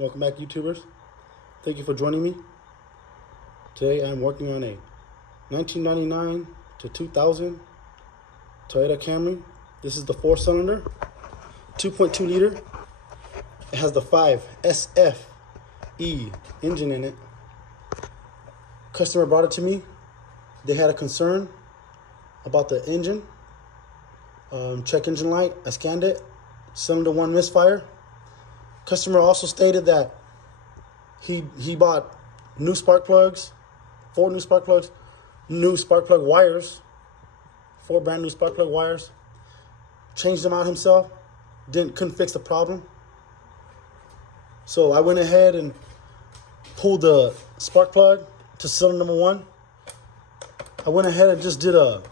Welcome back, YouTubers. Thank you for joining me. Today I'm working on a 1999 to 2000 Toyota Camry. This is the 4-cylinder, 2.2 liter. It has the 5 SFE engine in it. Customer brought it to me. They had a concern about the engine. Check engine light. I scanned it. Cylinder 1 misfire. Customer also stated that he bought new spark plugs, 4 new spark plugs, new spark plug wires, 4 brand new spark plug wires. Changed them out himself. Couldn't fix the problem. So I went ahead and pulled the spark plug to cylinder number 1. I went ahead and just did a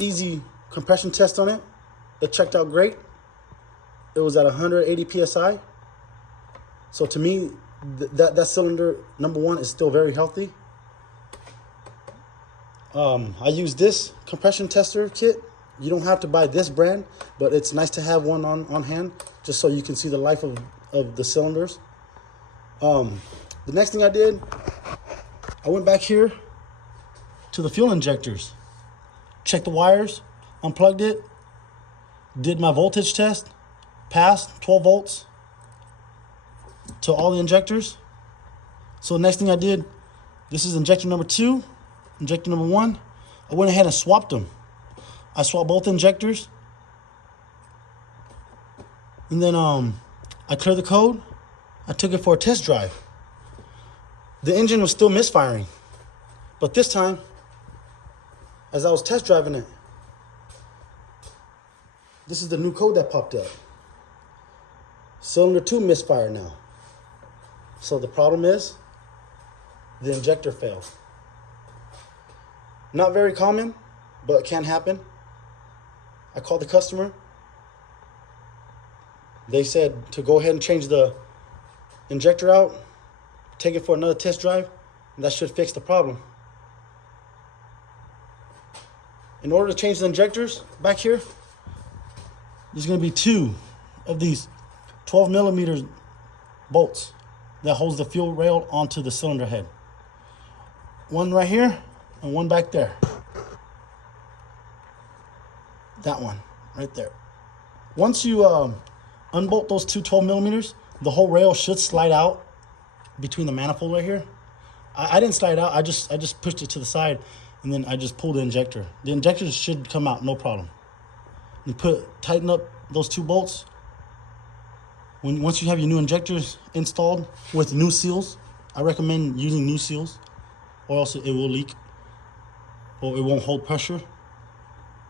easy compression test on it. It checked out great. It was at 180 psi. So to me, that cylinder number 1 is still very healthy. I use this compression tester kit. You don't have to buy this brand, but it's nice to have one on hand just so you can see the life of the cylinders. The next thing I did, I went back here to the fuel injectors, checked the wires, unplugged it, did my voltage test, passed 12 volts to all the injectors. So the next thing I did, this is injector number 2, injector number 1. I went ahead and swapped them. I swapped both injectors. And then I cleared the code. I took it for a test drive. The engine was still misfiring. But this time, as I was test driving it, this is the new code that popped up. Cylinder 2 misfire now. So the problem is, the injector failed. Not very common, but it can happen. I called the customer. They said to go ahead and change the injector out, take it for another test drive, and that should fix the problem. In order to change the injectors back here, there's going to be 2 of these 12 millimeter bolts that holds the fuel rail onto the cylinder head. One right here and one back there. That one right there. Once you unbolt those 2 12 millimeters, the whole rail should slide out between the manifold right here. I didn't slide out. I just pushed it to the side, and then I just pulled the injector. The injectors should come out, no problem. You tighten up those 2 bolts. Once you have your new injectors installed with new seals, I recommend using new seals, or else it will leak, or it won't hold pressure.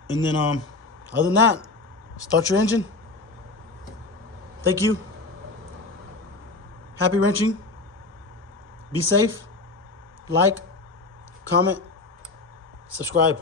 And then, other than that, start your engine. Thank you. Happy wrenching. Be safe. Like, comment, subscribe.